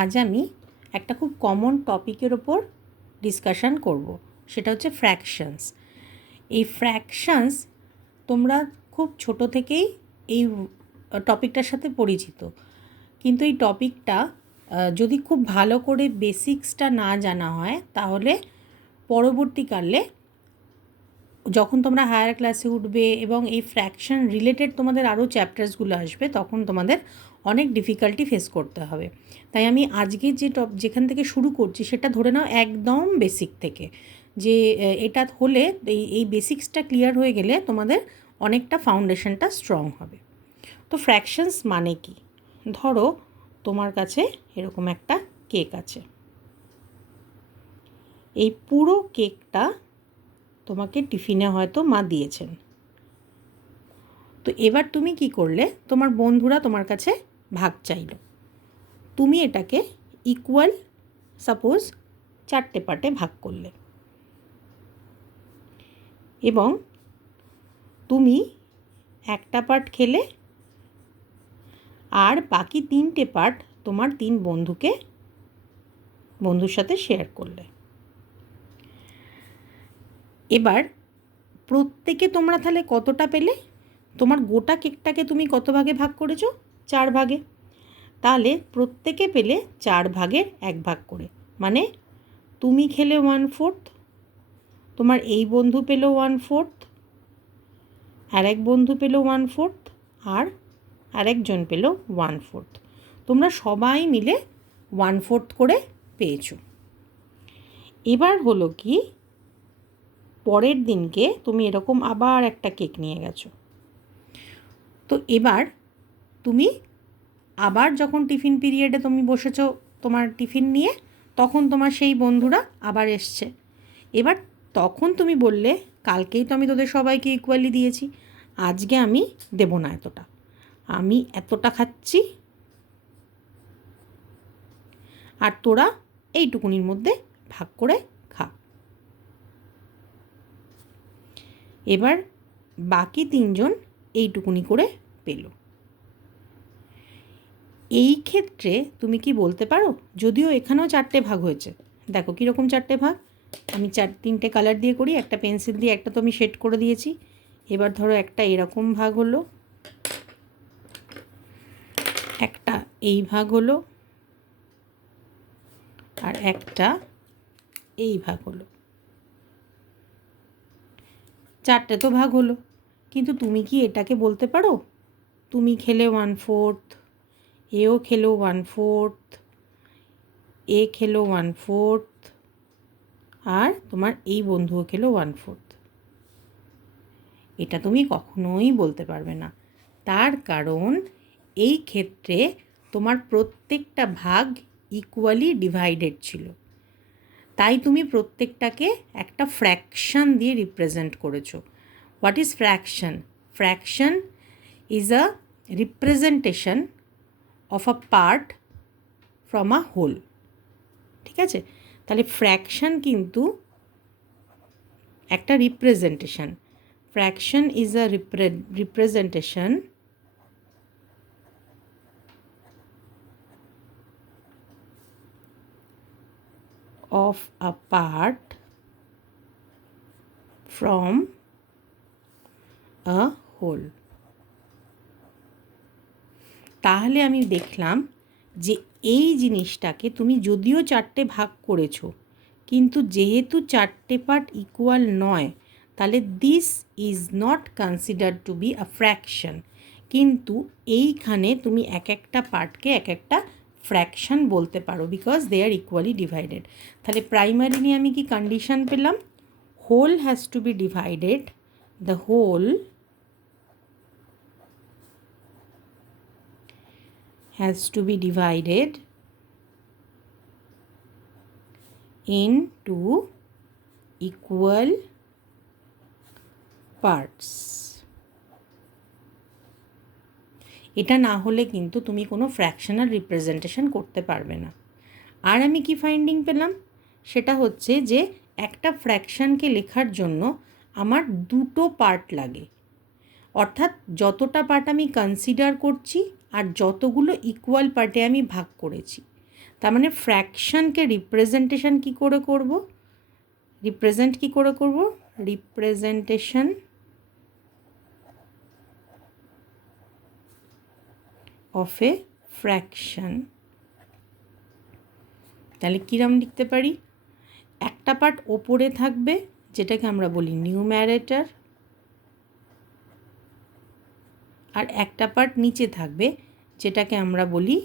আজ আমি একটা খুব কমন টপিকের ওপর ডিসকাশন করব, সেটা হচ্ছে ফ্র্যাকশনস। এই ফ্র্যাকশনস তোমরা খুব ছোট থেকেই এই টপিকটার সাথে পরিচিত, কিন্তু এই টপিকটা যদি খুব ভালো করে বেসিক্সটা না জানা হয় তাহলে পরবর্তীকালে যখন তোমরা হায়ার ক্লাসে উঠবে এবং এই ফ্র্যাকশন রিলেটেড তোমাদের আরও চ্যাপ্টার্সগুলো আসবে তখন তোমাদের অনেক ডিফিকাল্টি ফেস করতে হবে। তাই আমি আজকে যেখান থেকে শুরু করছি সেটা ধরে নাও একদম বেসিক থেকে, যে এটা হলে এই বেসিক্সটা ক্লিয়ার হয়ে গেলে তোমাদের অনেকটা ফাউন্ডেশনটা স্ট্রং হবে। তো ফ্র্যাকশনস মানে কি? ধরো তোমার কাছে এরকম একটা কেক আছে, এই পুরো কেকটা তোমাকে টিফিনে হয়তো মা দিয়েছেন। তো এবার তুমি কি করলে, তোমার বন্ধুরা তোমার কাছে ভাগ চাইলো, তুমি এটাকে ইকুয়াল সাপোজ 4টে পার্টে ভাগ করলে এবং তুমি একটা পার্ট খেলে আর বাকি 3টে পার্ট তোমার 3 বন্ধুর সাথে শেয়ার করলে। এবার প্রত্যেকে তোমরা তাহলে কতটা পেলে? তোমার গোটা কেকটাকে তুমি কত ভাগে ভাগ করেছো? 4 ভাগে। তাহলে প্রত্যেকে পেলে 4 ভাগের 1 ভাগ করে, মানে তুমি খেলে 1/4, তোমার এই বন্ধু পেল 1/4, আর এক বন্ধু পেল 1/4, আর আরেকজন পেল 1/4। তোমরা সবাই মিলে 1/4 করে পেয়েছো। এবার হলো কি, পরের দিনকে তুমি এরকম আবার একটা কেক নিয়ে গেছো। তো এবার তুমি আবার যখন টিফিন পিরিয়ডে তুমি বসেছো তোমার টিফিন নিয়ে, তখন তোমার সেই বন্ধুরা আবার এসছে। এবার তখন তুমি বললে, কালকেই তো আমি তোদের সবাইকে ইকুয়ালি দিয়েছি, আজকে আমি দেবো না এতটা, আমি এতটা খাচ্ছি আর তোরা এইটুকুনির মধ্যে ভাগ করে খা। এবার বাকি 3জন এইটুকুনি করে পেল। এই ক্ষেত্রে তুমি কি বলতে পারো, যদিও এখানেও 4টে ভাগ হয়েছে, দেখো কীরকম 4টে ভাগ, আমি 3টে কালার দিয়ে করি, একটা পেন্সিল দিয়ে একটা তো আমি শেড করে দিয়েছি। এবার ধরো একটা এরকম ভাগ হলো, একটা এই ভাগ হলো, আর একটা এই ভাগ হলো। 4টে তো ভাগ হলো, কিন্তু তুমি কি এটাকে বলতে পারো তুমি খেলে 1/4, এও খেলো 1/4, এ খেলো 1/4, আর তোমার এই বন্ধুও খেলো 1/4? এটা তুমি কখনোই বলতে পারবে না। তার কারণ এই ক্ষেত্রে তোমার প্রত্যেকটা ভাগ ইকুয়ালি ডিভাইডেড ছিল, তাই তুমি প্রত্যেকটাকে একটা ফ্র্যাকশন দিয়ে রিপ্রেজেন্ট করেছো। What is fraction? Fraction is a representation of a part from a whole. ঠিক আছে? তাহলে ফ্র্যাকশন কিন্তু একটা representation. Fraction is a representation of a part from a whole. তাহলে আমি দেখলাম যে এই জিনিসটাকে তুমি যদিও 4টে ভাগ করেছো, কিন্তু যেহেতু 4টে পার্ট ইকুয়াল নয়, তাহলে this is not considered two be a fraction. কিন্তু এইখানে তুমি এক একটা পার্টকে এক একটা ফ্র্যাকশন বলতে পারো, because they are equally divided. তাহলে প্রাইমারিলি আমি কি কন্ডিশন পেলাম? Whole has to be divided, the whole has to be divided into equal parts. এটা না হলে কিন্তু তুমি কোনো ফ্র্যাকশনাল রিপ্রেজেন্টেশন করতে পারবে না। আর আমি কি ফাইন্ডিং পেলাম? সেটা হচ্ছে যে একটা ফ্র্যাকশনকে লেখার জন্য আমার 2টো পার্ট লাগে, অর্থাৎ যতটা পার্ট আমি কনসিডার করছি আর যতগুলো ইকুয়াল পার্টে আমি ভাগ করেছি। তার মানে ফ্র্যাকশনকে রিপ্রেজেন্টেশন কী করে করব? Representation of A fraction. তাহলে কীরকম লিখতে পারি? একটা পার্ট ওপরে থাকবে যেটাকে আমরা বলি নিউম্যারেটর, আর একটা পার্ট নিচে থাকবে যেটাকে আমরা বলি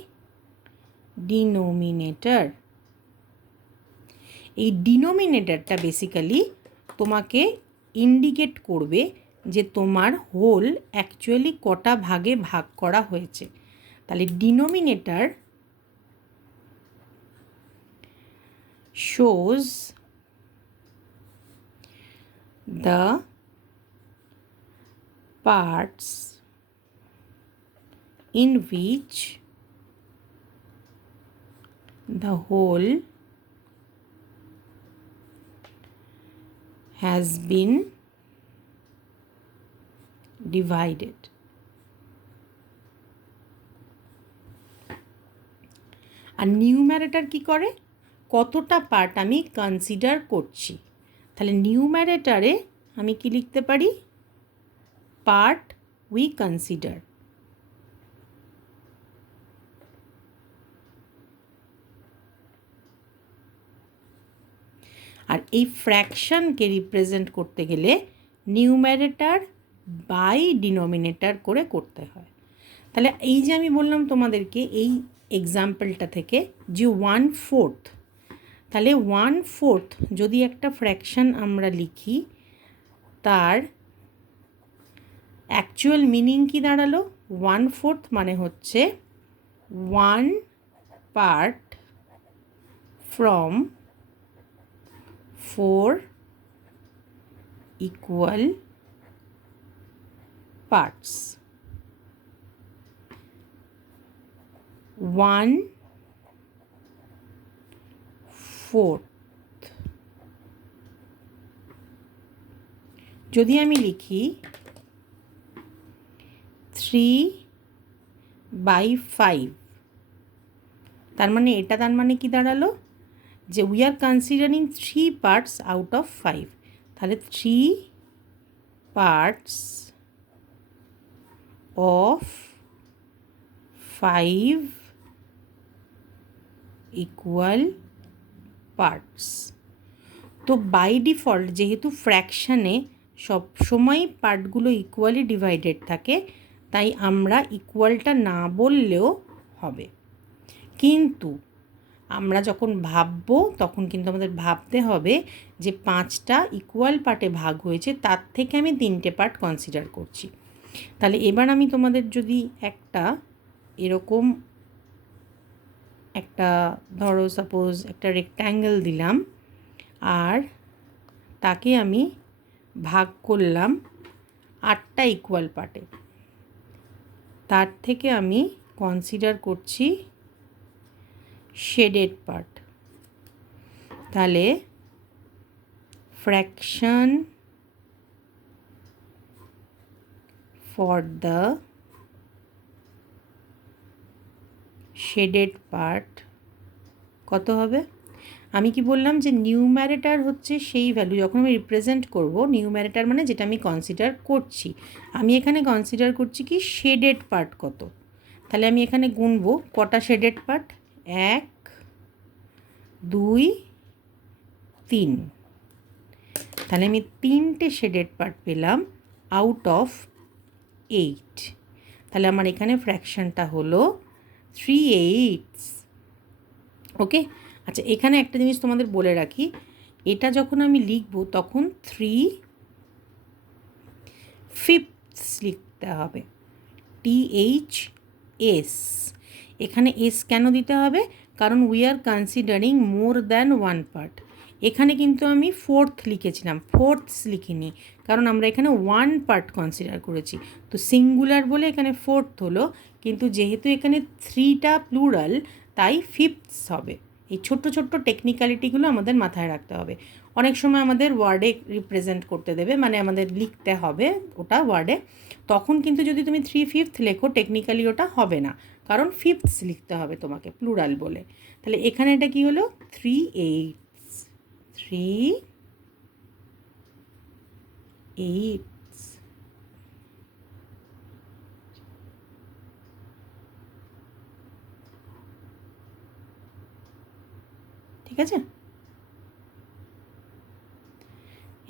ডিনোমিনেটর। এই ডিনোমিনেটরটা বেসিক্যালি তোমাকে ইন্ডিকেট করবে যে তোমার হোল অ্যাকচুয়ালি কটা ভাগে ভাগ করা হয়েছে। তাহলে denominator shows the parts in which the whole has been divided. R numerator কি করে? কতটা পার্ট আমি কনসিডার করছি। তাহলে নিউম্যারেটরে আমি কি লিখতে পারি? Part we consider. আর এই ফ্র্যাকশনকে রিপ্রেজেন্ট করতে গেলে নিউম্যারেটর বাই ডিনোমিনেটর করে করতে হয়। তাহলে এই যে আমি বললাম তোমাদেরকে এই এক্সাম্পলটা থেকে যে 1/4, তাহলে 1/4 যদি একটা ফ্র্যাকশন আমরা লিখি, তার অ্যাকচুয়াল মিনিং কি দাঁড়ালো? 1/4 মানে হচ্ছে 1 পার্ট ফ্রম 4 ইকুয়াল পার্টস। 1/4 যদি আমি লিখি 3/5, তার মানে কি দাঁড়ালো? যে we are considering 3 parts out of 5। তাহলে 3 পার্টস অফ 5 ইকুয়াল পার্টস। তো বাই ডিফল্ট যেহেতু ফ্র্যাকশানে সব সময় পার্টগুলো ইকুয়ালি ডিভাইডেড থাকে, তাই আমরা ইকুয়ালটা না বললেও হবে। কিন্তু আমরা যখন ভাববো তখন কিন্তু আমাদের ভাবতে হবে যে 5টা ইকুয়াল পার্টে ভাগ হয়েছে, তার থেকে আমি 3টে পার্ট কনসিডার করছি। তাহলে এবার আমি তোমাদের যদি একটা এরকম একটা ধরো সাপোজ একটা রেক্ট্যাঙ্গেল দিলাম, আর তাকে আমি ভাগ করলাম 8টা ইকুয়াল পার্টে, তার থেকে আমি কনসিডার করছি শেডেড পার্ট। তাহলে fraction for the shaded part কত হবে? আমি কি বললাম যে নিউম্যারেটার হচ্ছে সেই ভ্যালু যখন আমি রিপ্রেজেন্ট করব, নিউম্যারেটার মানে যেটা আমি কনসিডার করছি। আমি এখানে কনসিডার করছি কি শেডেড পার্ট কত। তাহলে আমি এখানে গুনবো কটা শেডেড পার্ট, 1 2 3। তাহলে আমি 3টে শেডেড পার্ট পেলাম আউট অফ 8। তাহলে আমার এখানে ফ্র্যাকশনটা হলো 3/8। ওকে, আচ্ছা এখানে একটা জিনিস তোমাদের বলে রাখি, এটা যখন আমি লিখব তখন 3/5 লিখতে হবে, THS। এখানে এস কেন দিতে হবে? কারণ we are considering more than 1 part. এখানে কিন্তু আমি 4th লিখেছিলাম, 4ths লিখিনি, কারণ আমরা এখানে 1 পার্ট কনসিডার করেছি। তো সিঙ্গুলার বলে এখানে 4th হলো, কিন্তু যেহেতু এখানে 3টা প্লুরাল তাই 5ths হবে। এই ছোট্ট ছোট্ট টেকনিক্যালিটিগুলো আমাদের মাথায় রাখতে হবে। অনেক সময় আমাদের ওয়ার্ডে রিপ্রেজেন্ট করতে দেবে, মানে আমাদের লিখতে হবে ওটা ওয়ার্ডে, তখন কিন্তু যদি তুমি 3/5 লেখো টেকনিক্যালি ওটা হবে না। কারণ ফিফথস লিখতে হবে তোমাকে প্লুরাল বলে। তাহলে এখানে এটা কি হলো 3/8, 3/8। ঠিক আছে,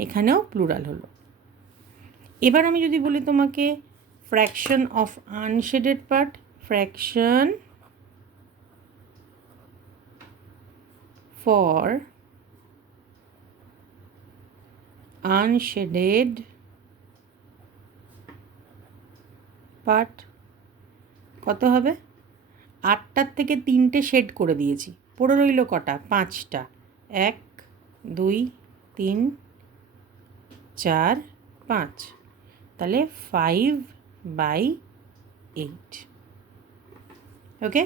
এখানেও প্লুরাল হলো। এবার আমি যদি বলি তোমাকে fraction of unshaded part, fraction for unshaded part কত হবে? 8টার থেকে 3টে শেড করে দিয়েছি, পড়ে রইল কটা? 5টা। 1 2 3 4 5, তাহলে 5/8। ওকে,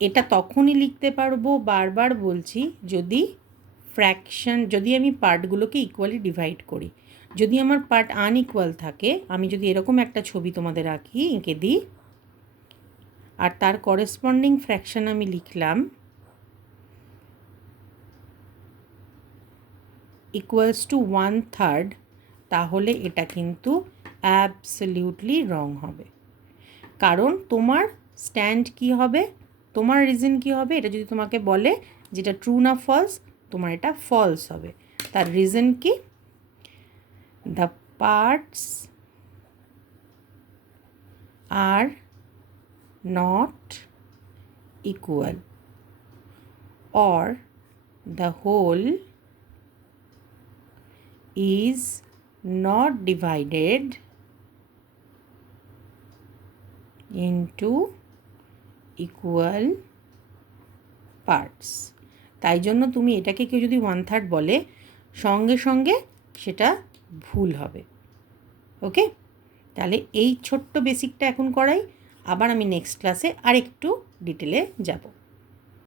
এটা তখনই লিখতে পারবো, বারবার বলছি, যদি ফ্র্যাকশন, যদি আমি পার্টগুলোকে ইকুয়ালি ডিভাইড করি। যদি আমার পার্ট আনইকুয়াল থাকে, আমি যদি এরকম একটা ছবি তোমাদের আঁকি, এঁকে দিই, আর তার করেসপন্ডিং ফ্র্যাকশন আমি লিখলাম ইকুয়ালস টু 1/3, তাহলে এটা কিন্তু অ্যাবসলিউটলি রং হবে। কারণ তোমার স্ট্যান্ড কি হবে, তোমার রিজন কি হবে, এটা যদি তোমাকে বলে যেটা ট্রু না ফলস, তোমার এটা ফলস হবে। তার রিজন কি? The parts are not equal, or the whole is not divided into equal parts। তাই জন্য তুমি এটাকে কেউ যদি 1/3 বলে, সঙ্গে সঙ্গে সেটা ভুল হবে। ওকে, তাহলে এই ছোট্ট বেসিকটা এখন করাই, আবার আমি নেক্সট ক্লাসে আরেকটু ডিটেলে যাব।